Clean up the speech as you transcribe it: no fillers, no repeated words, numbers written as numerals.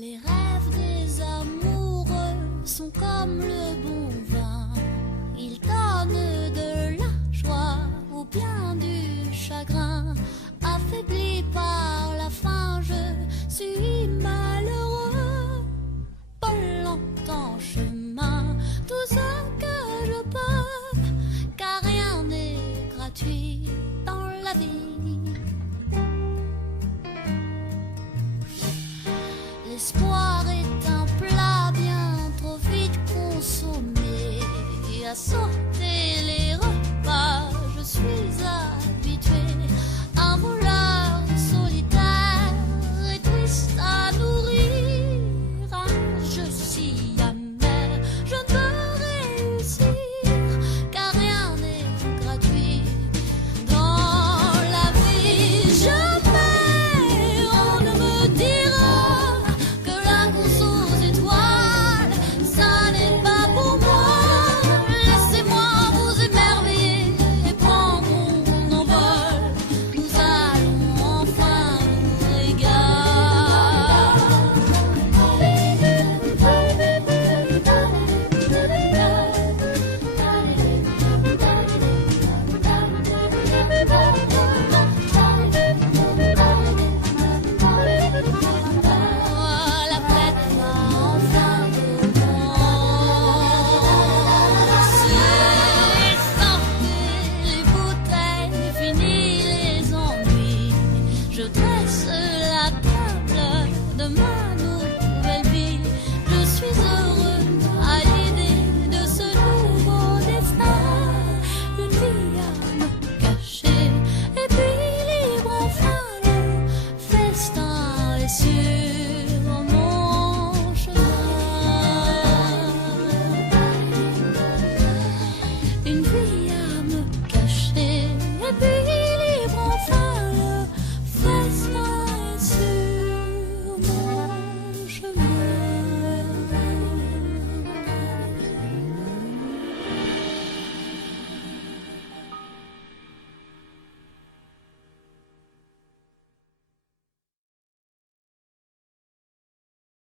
Les rêves des amoureux sont comme le bon vin. Ils donnent de la joie ou bien du chagrin. Affaibli par la faim, je suis malheureux. Pas longtemps en chemin, tout ce que je peux, car rien n'est gratuit dans la vie. L'espoir est un plat bien trop vite consommé. À